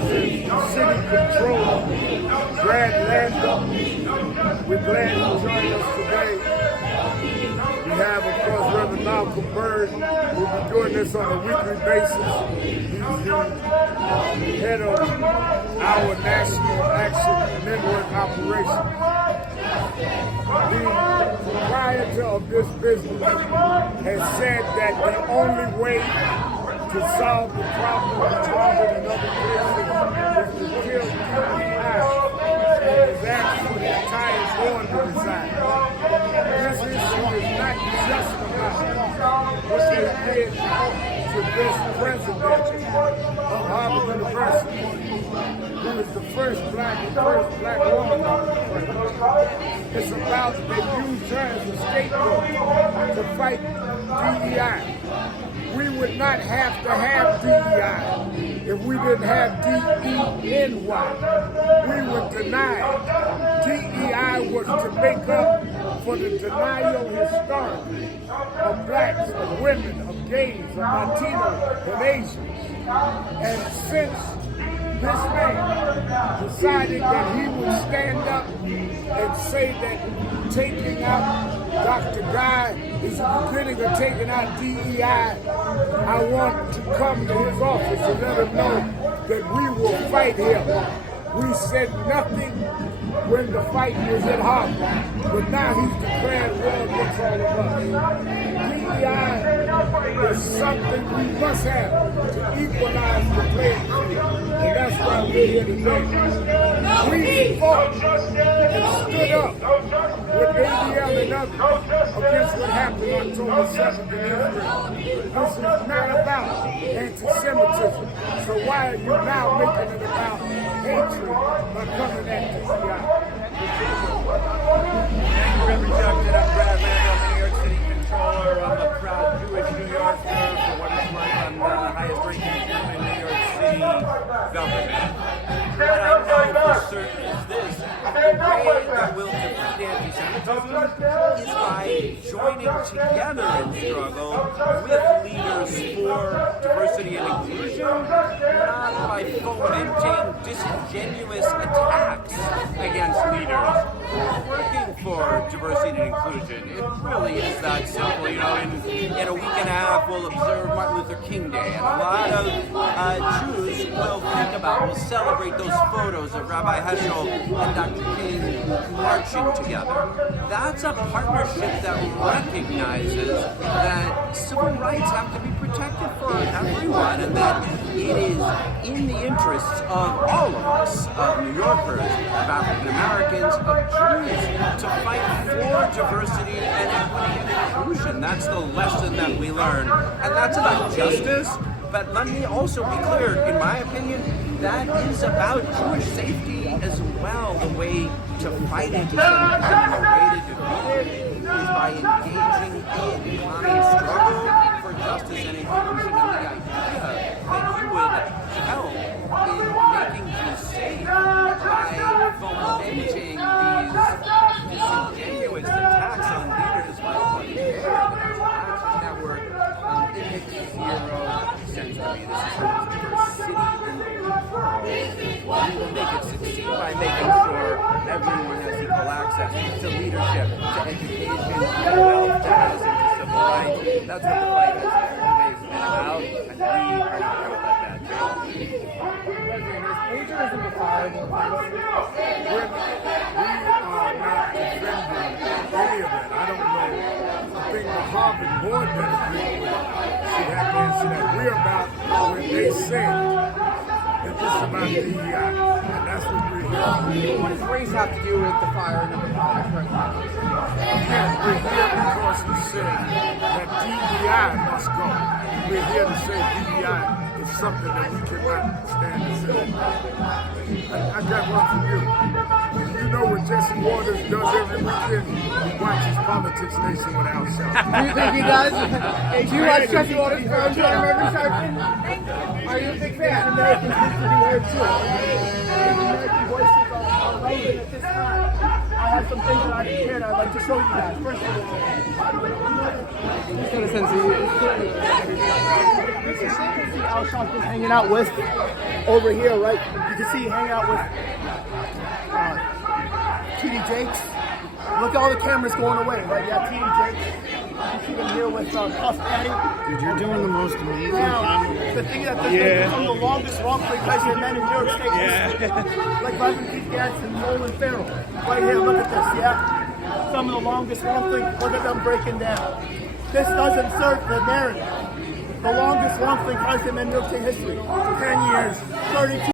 City Controller, Brad Lander. We're glad you joined us today. We have, of course, Reverend Malcolm Bird, who'll be doing this on a weekly basis. He's the head of our National Action Network operation. The proprietor of this business has said that the only way to solve the problem of trauma in other places is to kill DEI, and is asked for the entire board to resign. This issue is not just about what they did to this president of Harvard University, who is the first black woman on the president. It's about they used her as a scapegoat to fight DEI. We would not have to have DEI if we didn't have DENY. We would deny. DEI was to make up for the denial historically of blacks, of women, of gays, of Latinos, of Asians. And since this man decided that he would stand up and say that taking out Dr. Guy is the beginning of taking out DEI, I want to come to his office and let him know that we will fight him. We said nothing when the fight was at Harvard, but now he's declared war against all of us. DEI is something we must have to equalize the playing field, and that's why we're here today. We fought and stood up with ADL and others against what happened on October 7th in Israel. This is not about anti-Semitism, so why are you now making it about hatred by coming at DEI? Thank you, Reverend Sharpton. I'm Brad Lander. I'm the New York City Controller. I'm a proud Jewish New Yorker. For what it's worth, I'm the highest ranking Jew in New York City government. What I know for certain is this: the way that we'll defeat anti-Semitism is by joining together in struggle with leaders for diversity and inclusion, not by fomenting disingenuous attacks against leaders who are working for diversity and inclusion. It really is that simple. You know, in a week and a half, we'll observe Martin Luther King Day, and a lot of Jews will celebrate those photos of Rabbi Heschel and Dr. King marching together. That's a partnership that recognizes that civil rights have to be protected for everyone, and that it is in the interests of all of us, of New Yorkers, of African Americans, of Jews, to fight for diversity and equity and inclusion. That's the lesson that we learn, and that's about justice. But let me also be clear, in my opinion, that is about Jewish safety as well. The way to fight anti-Semitism, the way to defeat it, is by engaging in common struggle for justice and inclusion. And the idea that you would help in making Jews safe by fomenting these disingenuous attacks on leaders like the Action Network, it makes zero sense to me. This is a diversity in the world. We will make it succeed by making sure everyone has equal access to leadership, to education, to wealth, to housing, to civil rights. That's what the fight has always been about, and we are not going to let that change. Plagiarism defiable? We are not defending any of it. I don't know. I think the Harvard board that agreed with should have the answer that we're about when they said that this is about DEI. And that's what we're here. What does race have to do with the firing of the vice president? Again, we're here because we said that DEI must go. We're here to say DEI is something that we cannot stand to say. I got one for you. You know what Jesse Waters does every weekend? He watches Politics Nation with Al Sharpton. Do you think he does? Do you watch Jesse Waters' program, Reverend Sharpton? Are you a big fan? Americans need to be heard too. American voices are relevant at this time. have some things that I prepared I'd like to show you guys. First of all, this is Al Sharpton hanging out with over here, right? You can see hanging out with TD Jakes. Look at all the cameras going away, right? You have TD Jakes. You see them here with Puff Daddy. Dude, you're doing the most amazing Now, thing. the thing that this is some of the longest wrongful incarcerated men in New York State history. Like Reverend Pete and Nolan Farrell. Right here, look at this, yeah? Some of the longest wrongful, look at them breaking down. This doesn't serve the narrative. The longest wrongful incarcerated men in New York State history. 10 years, 32